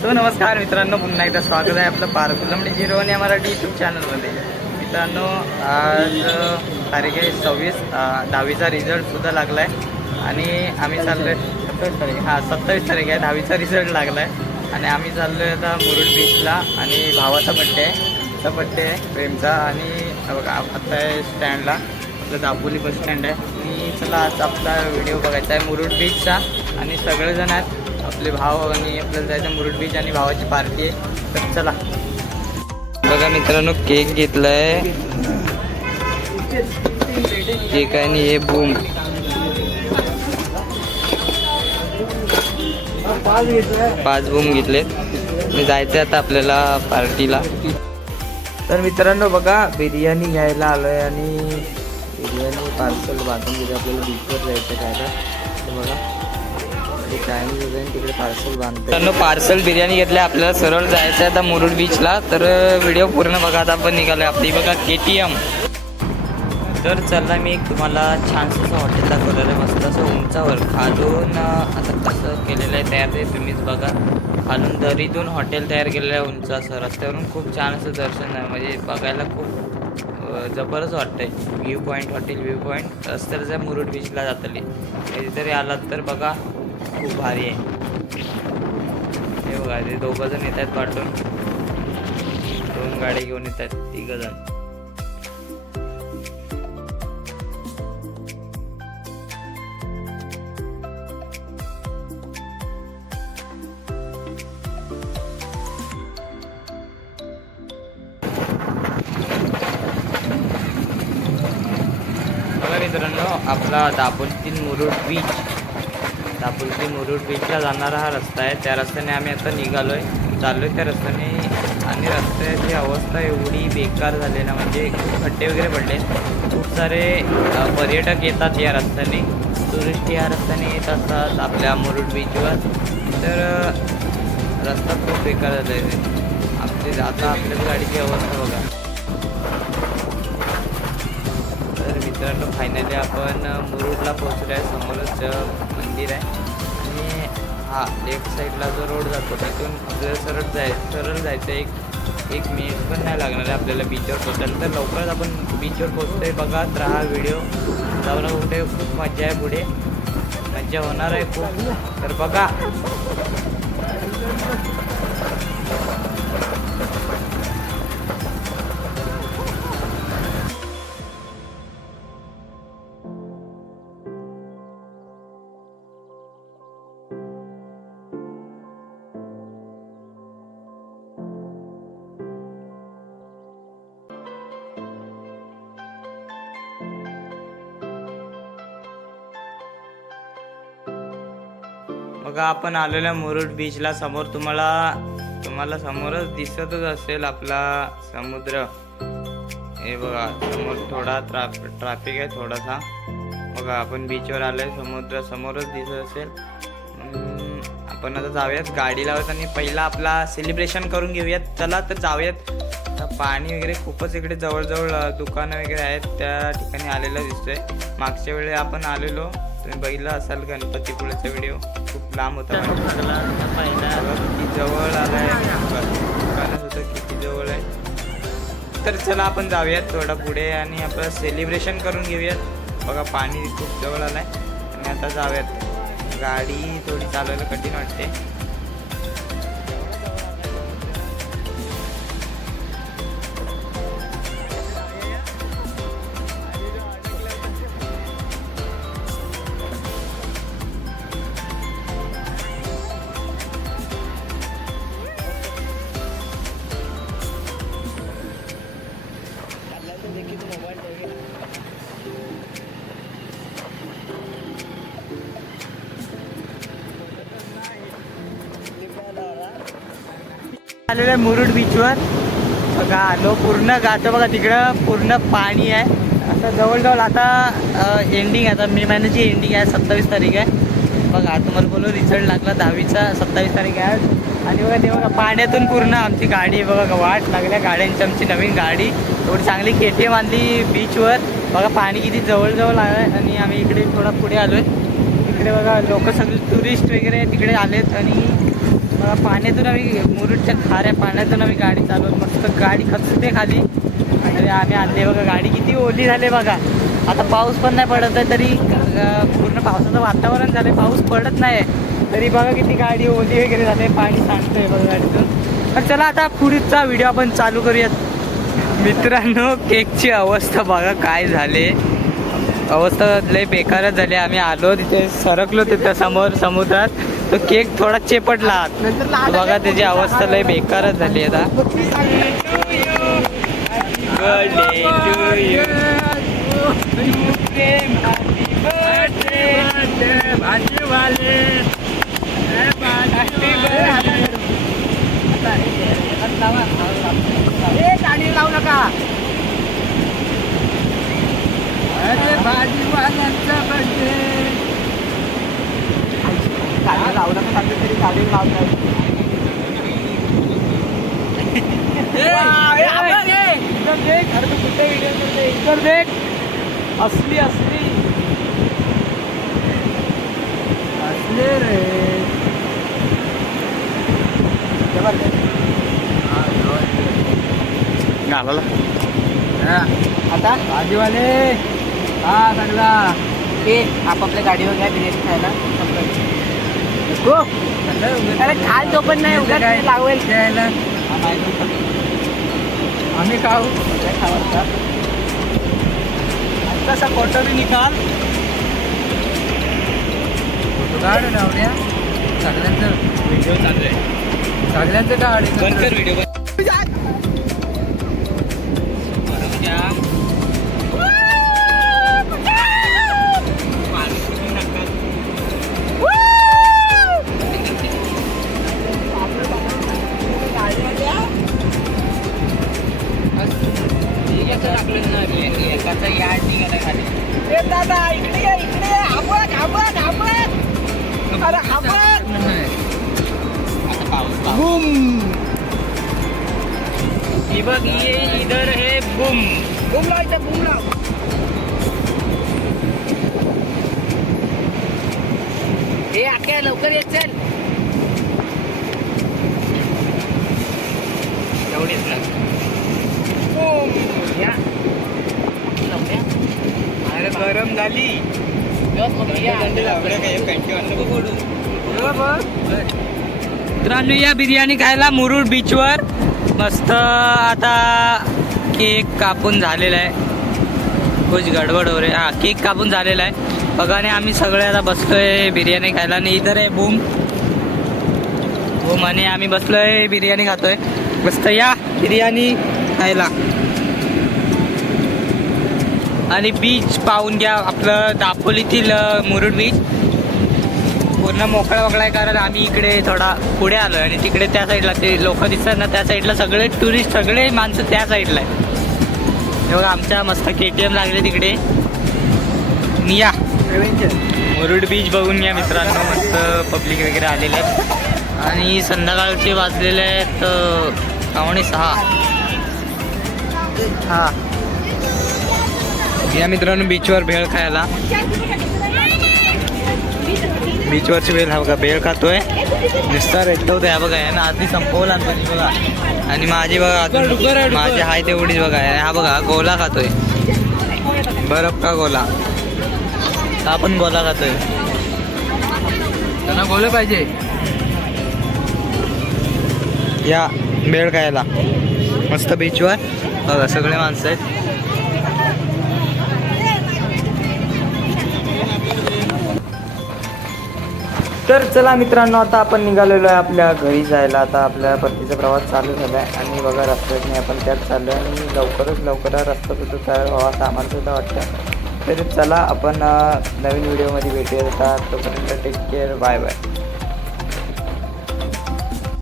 So नमस्कार मित्रांनो पुन्हा एकदा स्वागत आहे आपलं पारकुलमणी जिरोवणी मराठी यूट्यूब चॅनलमध्ये मित्रांनो आज तारीख आहे सव्वीस दहावीचा रिझल्टसुद्धा लागला आहे आणि आम्ही चाललो आहे सत्तावीस तारीख हां सत्तावीस तारीख आहे दहावीचा रिझल्ट लागला आहे आणि आम्ही चाललो आहे आता मुरुड बीचला आणि भावाचा बड्डे आहे. तर बड्डे आहे प्रेमचा. आणि बघा आता आहे स्टँडला आपलं दापोली बस स्टँड आहे. आणि चला आज आपला व्हिडिओ बघायचा आहे मुरुड बीचचा आणि सगळेजण आहेत आपले भाव आणि आपल्याला जायचं मुरुड बीच आणि भावाची पार्टी आहे. तर चला. बघा मित्रांनो केक घेतलाय. केक आहे आणि हे बूम. पाच बूम घेतलेत. मी जायचं आता आपल्याला पार्टीला. तर मित्रांनो बघा बिर्याणी घ्यायला आलोय आणि बिर्याणी पार्सल बांधून घेते आपल्याला बीचवर जायचं काय तर बघा. चायनीज वगैरे तिकडे पार्सल बांधतो पार्सल बिर्याणी घेतल्या आपल्याला सरळ जायचं आहे आता मुरुड बीचला तर व्हिडिओ पूर्ण बघा आता आपण निघालो आपली. बघा के टी एम तर चला मी तुम्हाला छानसं असं हॉटेल दाखवलेलं आहे. मस्त असं उंचावर खालून असं आता कसं केलेलं आहे तयार ते तुम्हीच बघा. खालून दरीतून हॉटेल तयार केलेलं आहे उंच असं. रस्त्यावरून खूप छान असं दर्शन आहे म्हणजे बघायला खूप जबरच वाटतं आहे view point hotel view point रस्त्याला जर मुरुड बीचला जातली कधीतरी आलात तर बघा. खूप भारी आहे. हे बघा ते दोघं जण येत आहेत पाठवून दोन गाड्या घेऊन येत आहेत तिघ जण. बघा मित्रांनो आपला दापोलीतील मुरुड बीच दापोली मुरुड बीचला जाणारा हा रस्ता आहे. त्या रस्त्याने आम्ही आता निघालो आहे चाललो आहे त्या रस्त्याने आणि रस्त्याची अवस्था एवढी बेकार झाली ना म्हणजे खड्डे वगैरे पडले. खूप सारे पर्यटक येतात या रस्त्याने. टुरिस्ट या रस्त्याने येत असतात आपल्या मुरुड बीचवर तर रस्ता खूप बेकार झाला आहे आपली आता आपल्याच गाडीची अवस्था बघा. तर मित्रांनो फायनली आपण मुरुडला पोहोचलो आहे समोरच मंदिर आहे. आणि हा लेफ्ट साईडला जो रोड जातो तिथून आपल्याला सरळ जाय सरळ जायचं एक एक मिनिट पण नाही लागणार आहे आपल्याला बीचवर पोहोचायला. तर लवकरच आपण बीचवर पोहोचतोय बघत राहा व्हिडिओ जाऊन कुठे खूप मजा आहे पुढे. मजा होणार आहे खूप. तर बघा बघा आपण आलेल्या मुरुड बीचला समोर तुम्हाला तुम्हाला समोरच दिसतच असेल आपला समुद्र. हे बघा समोर थोडा ट्राफ ट्रॅफिक आहे थोडासा. बघा आपण बीचवर आलोय समुद्र समोरच दिसत असेल. आपण आता जाऊयात गाडी लावत आणि पहिला आपला सेलिब्रेशन करून घेऊयात. चला तर जाऊयात. पाणी वगैरे खूपच इकडे जवळजवळ दुकानं वगैरे आहेत त्या ठिकाणी आलेलं दिसतोय. मागच्या वेळी आपण आलेलो तुम्ही बघितलं असाल गणपतीपुळेचा व्हिडिओ लांब होता. किती जवळ आलाय. दुकानं सुद्धा किती जवळ आहे. तर चला आपण जाऊयात थोडा पुढे आणि आपलं सेलिब्रेशन करून घेऊयात. बघा पाणी खूप जवळ आलंय. आणि आता जाऊयात. गाडी थोडी चालवायला कठीण वाटते. आलेलो आहे मुरुड बीचवर बघा आलो. पूर्ण गातं बघा तिकडं पूर्ण पाणी आहे. आता जवळजवळ आता एंडिंग आता मे महिन्याची एंडिंग आहे सत्तावीस तारीख आहे. बघा तुम्हाला बोलू रिझल्ट लागला दहावीचा सत्तावीस तारीख आहे आणि बघा ते बघा पाण्यातून पूर्ण आमची गाडी बघा वाट लागल्या गाड्यांची आमची नवीन गाडी. एवढी चांगली केटे बांधली बीचवर बघा पाणी किती जवळजवळ आहे आणि आम्ही इकडे थोडा पुढे आलो आहे इकडे बघा लोक सगळे टुरिस्ट वगैरे तिकडे आलेत. आणि पाण्यातून आम्ही मुरुडच्या खाऱ्या पाण्यातून आम्ही गाडी चालवून मस्त गाडी खचते खाली. आणि आम्ही आणले बघा गाडी किती ओली झाले बघा. आता पाऊस पण नाही पडत आहे तरी पूर्ण पावसाचं वातावरण झालंय पाऊस पडत नाही तरी बघा किती गाडी ओली वगैरे झाले पाणी सांडतंय बघा गाडीतून. तर चला आता पुढचा व्हिडिओ आपण चालू करूयात. मित्रांनो केकची अवस्था बघा काय झाले. अवस्था लय बेकारच झाली. आम्ही आलो तिथे सरकलो तिथं समोर समुद्रात. तो केक थोडा चेपटला. बघा त्याची अवस्था लय बेकारच झाली आता. Birthday to you. लावू नका गाडी लावू नका सांगते तरी गाडी लावतात देख. असली असली. असले रे. घालाला आता? भाजीवाले हा चांगला ते आपापल्या गाडीवर घ्या बिर्याणी खायला. हो. अरे खाल तो पण नाही उगाच लावेल. खायला आम्ही खाऊ. खावायचा तसा फोटो बी निकाल काढ नावड्या सगळ्यांचं. व्हिडिओ चालू आहे. सगळ्यांचं काढ व्हिडिओ दादा इकडे ये, इकडे ये. आंबट, आंबट, आंबट. अरे आंबट. बूम ही बघ ये इधर हे बूम बूम लावायचं बूम लाव हे आख्या लवकर येत चल एवढीच ना बूम या लवकर झाली मित्रांनो या बिर्याणी खायला मुरुड बीचवर मस्त आता केक कापून झालेला आहे. कुछ गडबड हो रे हा केक कापून झालेला आहे. बघा आणि आम्ही सगळे आता बसलोय बिर्याणी खायला. आणि इधर आहे बूम. बूम आणि आम्ही बसलोय बिर्याणी खातोय. मस्त या बिर्याणी खायला. आणि बीच पाहून घ्या. आपलं दापोलीतील मुरुड बीच पूर्ण मोकळा मोकळा आहे कारण आम्ही इकडे थोडा पुढे आलो आणि तिकडे त्या साईडला ते लोक दिसतात ना त्या साईडला सगळे टुरिस्ट सगळे माणसं त्या साईडला आहे बघा आमच्या मस्त के टी एम लागले तिकडे. आणि या. मुरुड बीच बघून घ्या मित्रांनो मस्त पब्लिक वगैरे आलेले आहेत. आणि संध्याकाळचे वाजलेले आहेत पावणे सहा. हा. या मित्रांनो बीचवर भेळ खायला. बीचवरची भेळ हा बघा भेळ खातोय. नुसता रेटवतोय हा बघा या ना आधी संपवला तुम्ही बघा. आणि माझी बघा अजून माझी हाय तेवढीच बघा हा बघा गोला खातोय. बरफ का गोला? हा पण गोला खातोय. त्यांना बोललं पाहिजे. या भेळ खायला. मस्त बीचवर बघा सगळे माणसं आहेत. तर चला मित्रांनो आता आपण निघालेलो आहे आपल्या घरी जायला. आता आपल्या परतीचा प्रवास चालू झाला आहे आणि बघा रस्त्याने आपण त्यात चाललो आहे आणि लवकरच लवकर रस्ता सुद्धा तयार व्हावा असं आम्हाला सुद्धा वाटतं तर चला आपण नवीन व्हिडिओमध्ये भेटूया तोपर्यंत टेक केअर बाय बाय